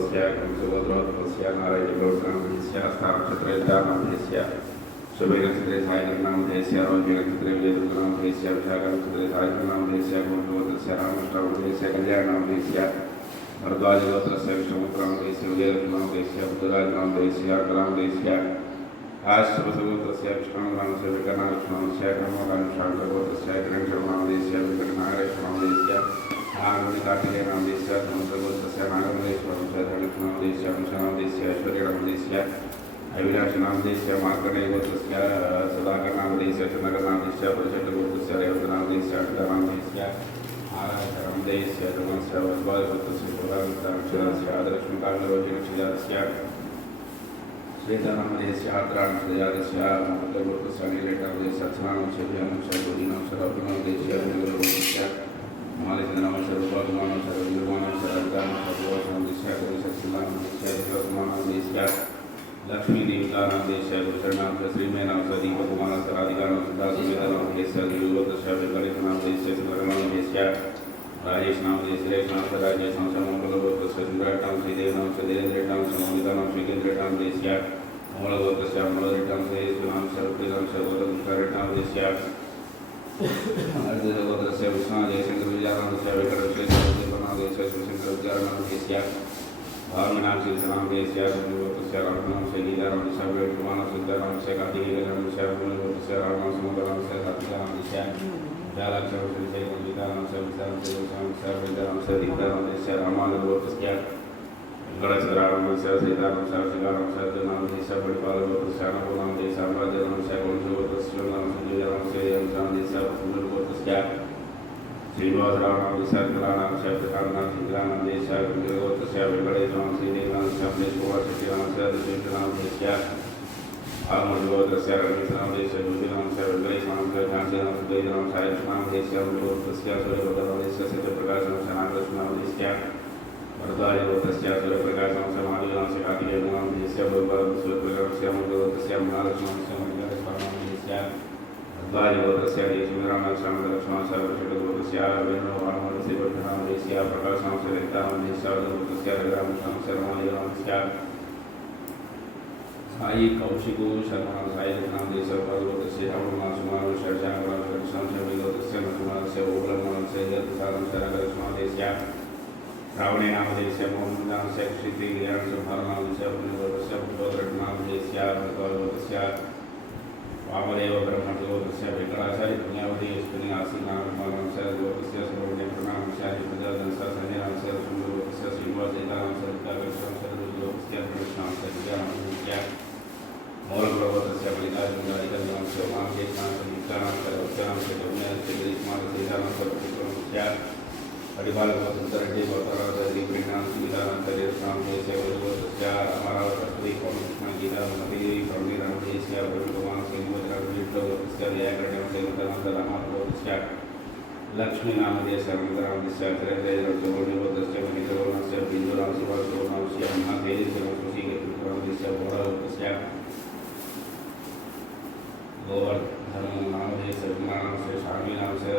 भवस्य कंसगोत्रोत्पस्य नारायणगौडनामधेस्य स्थानक्षत्रयुक्तानामधेस्य शुभनक्षत्रे सायकरनामधेस्य रोहिणीनक्षत्रे विजयदुर्गनामधेस्य विशाखनक्षत्रे सायकरनामधेस्य गोत्रगोत्रस्य रामष्टामधेस्य कल्याणनामधेस्य भरद्वाजगोत्रस्य विष्णुपुत्रनामधेस्य विजयदुर्गनामधेस्य बुद्धराजनामधेस्य अर्कनामधेस्य आश्रमसगोत्रस्य विष्णुनामस्य विकटनामस्य कर्मकांक्षागोत्रस्य किरणशर्मामधेस्य विकटनागरेश्वरनामधेस्य नागमणिकार्तिकेयनामधेस्य समुद्रगोत्रस्य नागमलेश्वरनामस्य धनुष्नामधेस्य अंशनामधेस्य ऐश्वर्यनामधेस्य अभिलाषनामधेस्य मार्कण्डेयगोत्रस्य सदाकरनामधेस्य चन्द्रकरनामधेस्य परिषट्गोत्रस्य रेवतनामधेस्य अटकनामधेस्य आराधनामधेस्य धर्मस्य वद्वाजगोत्रस्य पुराणस्य आदरलक्ष्मीकान्तरोहिणीनक्षत्रस्य श्वेतानामधेस्य आर्द्रानक्षत्रस्य महत्त्वगोत्रस्य अनिलेटनामधेस्य सत्सनामस्य अभियानस्य गोदीनामस्य रौद्रनामधेस्य अभिनवगोत्रस्य मालिकनामस्य रूपकुमारनामस्य रविकुमारनामस्य रविकानामस्य भुवनामधेस्य कविशक्तिनामधेस्य देवकुमारनामधेस्य लक्ष्मीदेवतानामधेस्य गुरुचरनामस्य श्रीमेनामस्य दीपकुमारस्य राधिकानामस्य दासुवेदनामधेस्य दिव्यगोत्रस्य विकलितनामधेस्य चन्द्रकरनामधेस्य राजेशनामधेस्य सुरेशनामस्य राजेशनामस्य मंगलगोत्रस्य चन्द्रकरनामस्य देवनामस्य देवेन्द्रनामस्य मौलिकानामस्य केन्द्रनामधेस्य मूलगोत्रस्य मूलरेटामस्य येसुनामस्य रुक्मिणामस्य गोत्रनामधेस्य अर्धगोत्रस्य विष्णुनामधेस्य विजयानामस्य विकटविश्वेश्वरनामधेस्य शिवशंकरविद्यानामधेस्य भावनामस्य सनामधेस्य गोत्रस्य रामनामस्य गीतानामस्य वेणुकुमारनामस्य सिद्धानामस्य कार्तिकेयनामस्य मूलगोत्रस्य रामनामस्य मंगलामस्य कार्तिकानामस्य जालाक्षरस्य गीतानामस्य विष्णुनामस्य वेदानामस्य दीप्तानामस्य रामानुगोत्रस्य गणचन्द्रानामस्य सीतानामस्य शिवानामस्य अर्जुनामधेस्य परिपालगोत्रस्य अनुपूर्णामधेस्य साम्राज्यनामस्य वंशगोत्रस्य नामस्य जयनामस्य यंशामधेस्य सुन्दरगोत्रस्य श्रीनिवासरावनामस्य अर्कलानामस्य प्रशान्तनामस्य इंद्रानामधेस्य गोत्रस्य वेंकटेशनामस्य देवनामस्य अमलेश्वरशक्तिनामस्य दशविष्णुनामधेस्य आमोदगोत्रस्य रमेशनामधेस्य ज्योतिनामस्य वेंकटेशनामस्य झांसीनामस्य द्वैतनामस्य आयुष्नामधेस्य गोत्रस्य सूर्यभद्रनामधेस्य सत्यप्रकाशनामस्य नागलक्ष्मीनामधेस्य भरद्वाजगोत्रस्य सूर्यप्रकाशनामस्य महावीरनामस्य कार्तिकेयनामधेस्य सूर्यप्रकाशनामस्य मंगलगोत्रस्य महालक्ष्मीनामस्य मणिकरेश्वरनामधेस्य भरद्वाजगोत्रस्य जयचन्द्रानामस्य लक्ष्मणामस्य वृषभगोत्रस्य वेणुवाणनामस्य भट्टनामधेस्य प्रकाशनामस्य रक्तानामधेस्य गोत्रस्य रघुरामनामस्य रमादेवनामस्य साई कौशिको शर्मानामस्य साईनामधेस्य गोत्रस्य रामनामस्य शर्षानामस्य कृष्णामस्य गोत्रस्य नकुलामस्य ओबलनामस्य यत्सारमस्य रघुरामनामस्य श्रावणेनामधेस्य मोहननामस्य श्रीदेव्यानामस्य भारनामस्य गोत्रस्य भद्रनामधेस्य भद्रगोत्रस्य वामदेव ब्रह्मगोत्रस्य वेंकटाचार्य पुण्यावधेश्वरी आसीनामस्य गोत्रस्य सुब्रह्मण्यनामस्य प्रजाधनस्य संजयनामस्य सुन्दरगोत्रस्य श्रीनिवासनामस्य विद्याकृष्णामस्य गोत्रस्य कृष्णामस्य विद्यानामस्य मौलगोत्रस्य मल्लिकार्जुनामस्य उमामहेश्वरनामस्य विद्यानामस्य वत्सनामस्य गौण्यामस्य गिरीशनामस्य सीतानामस्य पुत्रनामस्य परिपालगोत्रस्य गोत्रामस्य श्रीप्रेणामस्य गीतानामस्य रेशनामधेस्य गोत्रस्य रामारावस्य कृष्ण गीतानामस्य कर्णीनामधेस्य ब्रह्मकुमारस्य गोत्रस्य व्याकरणस्य गोत्रनामस्य रामागोत्रस्य लक्ष्मीनामधेस्य मंगलामधेस्य चरैरस्य गोत्रस्य मणिकरोणस्य बिन्दुनामस्य वासुनामस्य महादेवस्य गोत्रस्य भोरागोत्रस्य गोवर्धननामधेस्य विमानामस्य स्वामीनामस्य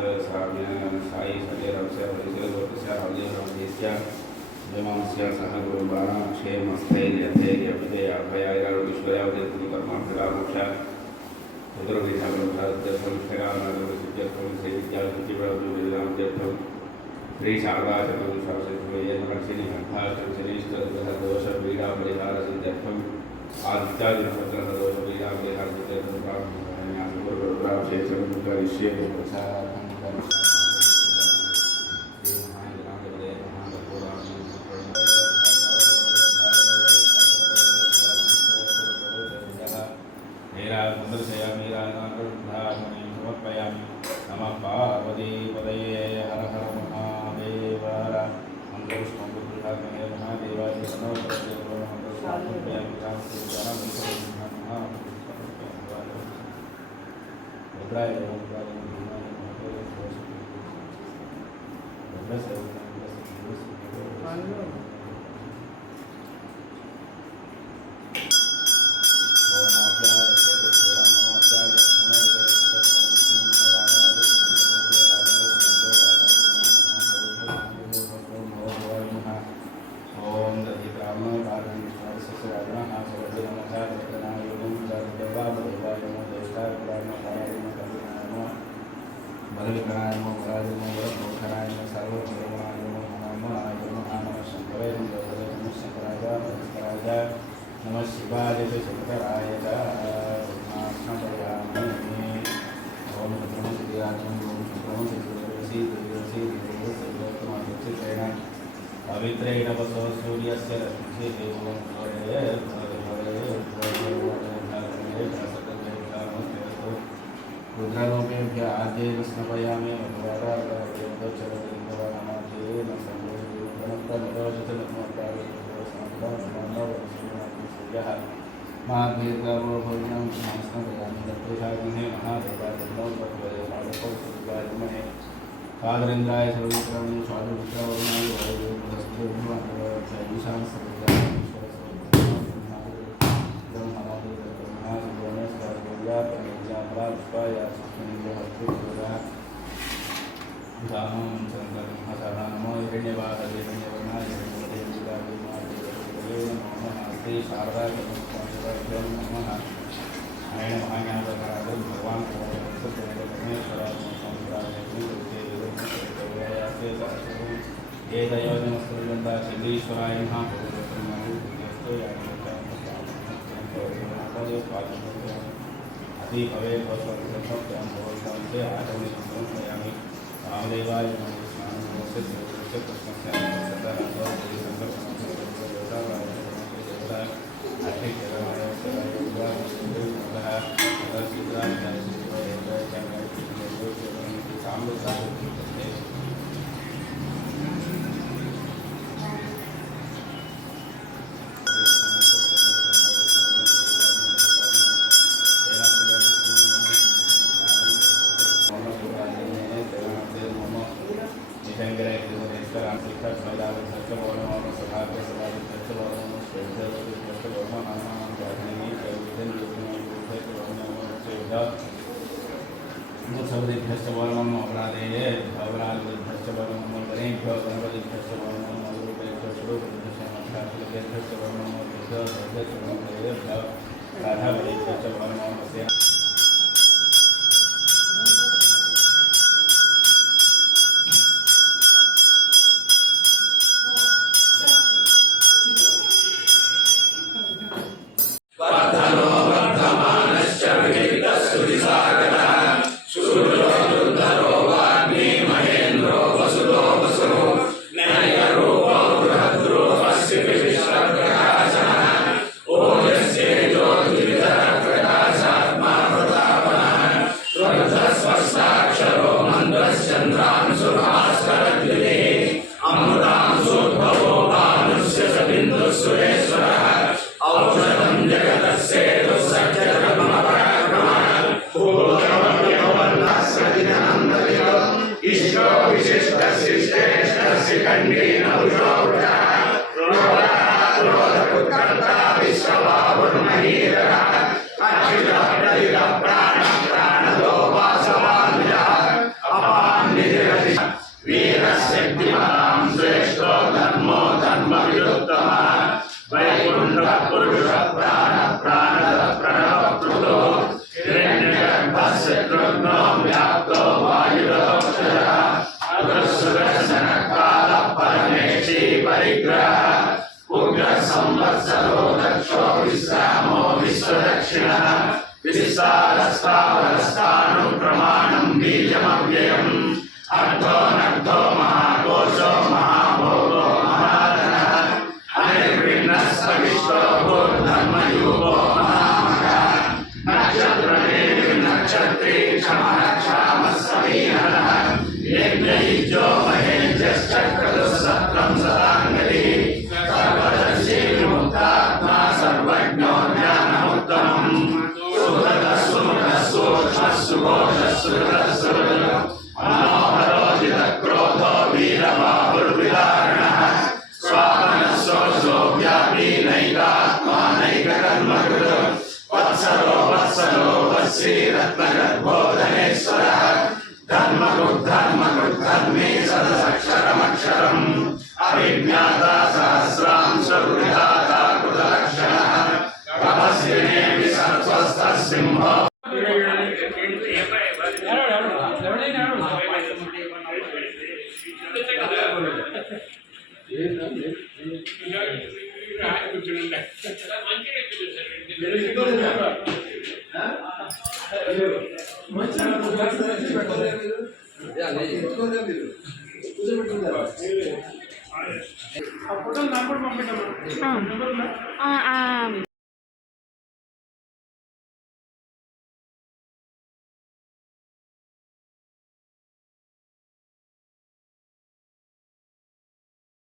साई सजयनामस्य हरिशरगोत्रस्य रामदेवनामधेस्य देवांस्य सह गुरुबाणाक्षेमस्थैर्यथैर्यभिधे अभयाविश्वयावदेवकर्मार्थकामोक्ष रुद्रविधागर्थं श्रीविद्यालयं श्री शारदाचरण शास्त्रीयेन्द्रक्षिणिघण्टाचरणशनीश्वरदोषपीडापरिहारसिद्ध्यर्थम् आदित्यादिनक्षत्रदोषपीडापरिहारसिद्ध्यर्थं समर्पयामि। नमः पार्वतीपतये हर हर महादेव हर मंगलपुष्पं पुरुषात्मने महादेवाय वरविकराय नमो वराय नमो वरभूषणाय नमो सर्वभूषणाय नमो नमः नमः शंकराय नमः शंकराय नमः शिवाय शंकराय ओम भद्रं श्रीराजं ओम शुक्रं श्रीरसी पवित्रेण वसो सूर्यस्य रश्मिः देवं रुद्ररूपेभ्य आद्येन स्नपयामि महादीर्घवो भोजनं स्नपयामि दत्तशागिने महादेवाय सादरेन्द्राय सर्वविक्रमं स्वादुविक्रमणाय शारदा नमः आयण महाज्ञानप्रकाराय भगवान एतयोजनस्त्रजन्ता सिद्धीश्वराय नमः अति भवे भवस्वामी आचमने समर्पयामि रामदेवाय Gracias. ఫోటోలు నాకు కూడా పంపించమ్మా.